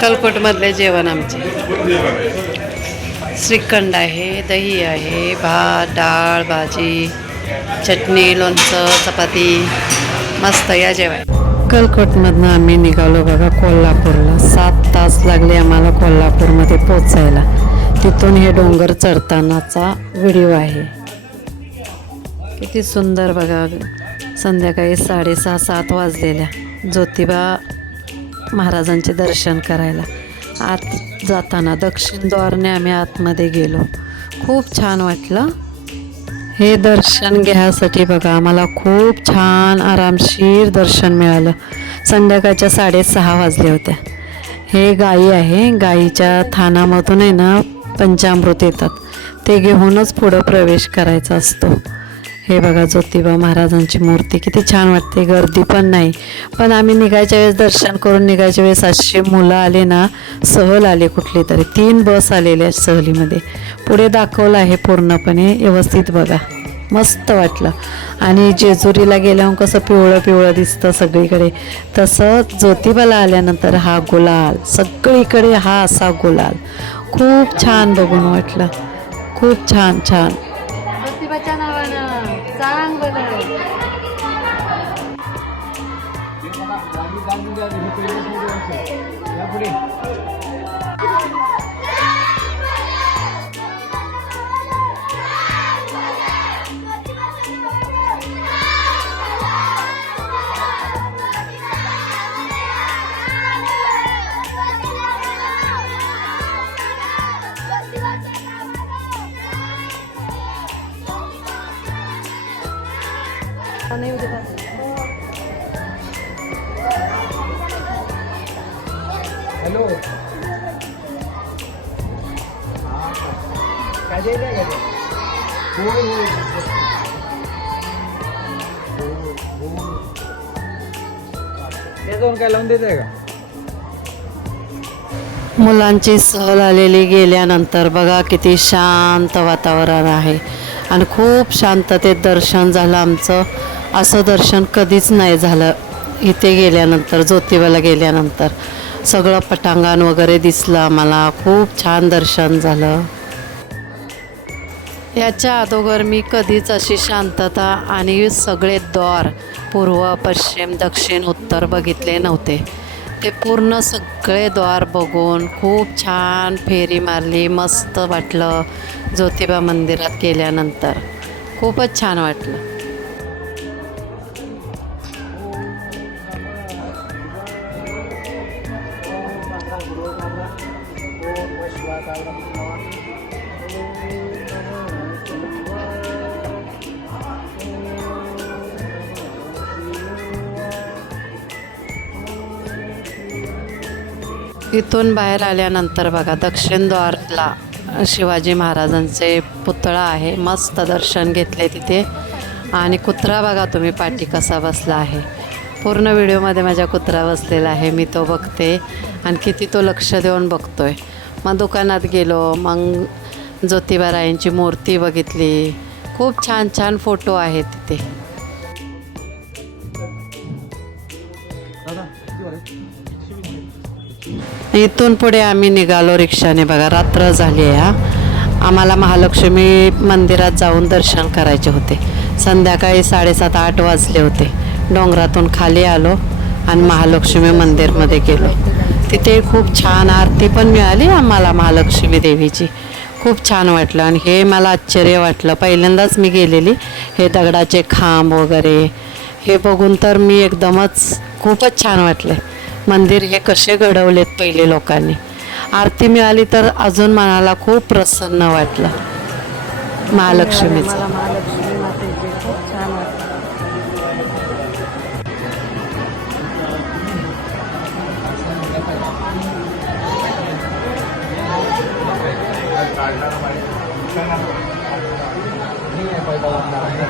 कलकोटमधले जेवण आमचे श्रीखंड आहे, दही आहे, भात, डाळ, भाजी, चटणी, लोणचं, चपाती मस्त या जेवण. कलकोटमधनं आम्ही निघालो बघा कोल्हापूरला. 7 तास लागले आम्हाला कोल्हापूरमध्ये पोचायला. तिथून हे डोंगर चढतानाचा व्हिडिओ आहे. किती सुंदर बघा. संध्याकाळी 6:30-7 वाजलेल्या. ज्योतिबा महाराजांचे दर्शन करायला आत जाताना दक्षिण द्वारने आम्ही आतमध्ये गेलो. खूप छान वाटलं. हे दर्शन घ्यायसाठी बघा आम्हाला खूप छान आरामशीर दर्शन मिळालं. संध्याकाळच्या 6:30 वाजल्या होत्या. हे गाई आहे. गाईच्या थानामधून आहे ना पंचामृत येतात. ते घेऊनच पुढं प्रवेश करायचा असतो. हे बघा ज्योतिबा महाराजांची मूर्ती किती छान वाटते. गर्दी पण नाही. पण आम्ही निघायच्या वेळेस दर्शन करून निघायच्या वेळेस असे मुलं आले ना, सहल आले कुठली तरी. 3 बस आलेल्या सहलीमध्ये. पुढे दाखवलं आहे पूर्णपणे व्यवस्थित बघा. मस्त वाटलं. आणि जेजुरीला गेल्यावर कसं पिवळं पिवळं दिसतं सगळीकडे, तसं ज्योतिबाला आल्यानंतर हा गुलाल सगळीकडे, हा असा गुलाल खूप छान बघून वाटलं. खूप छान छान. ज्योतिबाच्या नावानं चांग बघा. हॅलो काय द्यायचं का? ते जाऊन काय लावून देत आहे का? मुलांची सहल आलेली गेल्यानंतर बघा किती शांत वातावरण आहे. आणि खूप शांततेत दर्शन झालं आमचं. असं दर्शन कधीच नाही झालं इथे गेल्यानंतर. ज्योतिबाला गेल्यानंतर सगळं पटांगण वगैरे दिसलं आम्हाला. खूप छान दर्शन झालं. याच्या अगोदर मी कधीच अशी शांतता आणि सगळे द्वार पूर्व, पश्चिम, दक्षिण, उत्तर बघितले नव्हते. ते पूर्ण सगळे द्वार बघून खूप छान फेरी मारली. मस्त वाटलं. ज्योतिबा मंदिरात गेल्यानंतर खूपच छान वाटलं. इथून बाहेर आल्यानंतर बघा दक्षिण द्वारला शिवाजी महाराजांचे पुतळा आहे. मस्त दर्शन घेतले तिथे. आणि कुत्रा बघा तुम्ही पाठी कसा बसला आहे. पूर्ण व्हिडिओमध्ये माझ्या कुत्रा बसलेला आहे. मी तो बघते आणि किती तो लक्ष देऊन बघतोय. मग दुकानात गेलो. मग ज्योतिबारायांची मूर्ती बघितली. खूप छान छान फोटो आहेत तिथे. इथून पुढे आम्ही निघालो रिक्षाने बघा. रात्र झाली आहे. आम्हाला महालक्ष्मी मंदिरात जाऊन दर्शन करायचे होते. संध्याकाळी 7:30-8 वाजले होते. डोंगरातून खाली आलो आणि महालक्ष्मी मंदिरमध्ये गेलो. तिथे खूप छान आरती पण मिळाली आम्हाला महालक्ष्मी देवीची. खूप छान वाटलं. आणि हे मला आश्चर्य वाटलं. पहिल्यांदाच मी गेलेली. हे दगडाचे खांब वगैरे हे बघून तर मी एकदमच खूपच छान वाटलं. मंदिर हे कसे घडवलेत पहिले लोकांनी. आरती मिळाली तर अजून मनाला खूप प्रसन्न वाटलं. महालक्ष्मीचं महालक्ष्मी मातेचे खूप छान वाटलं. नाही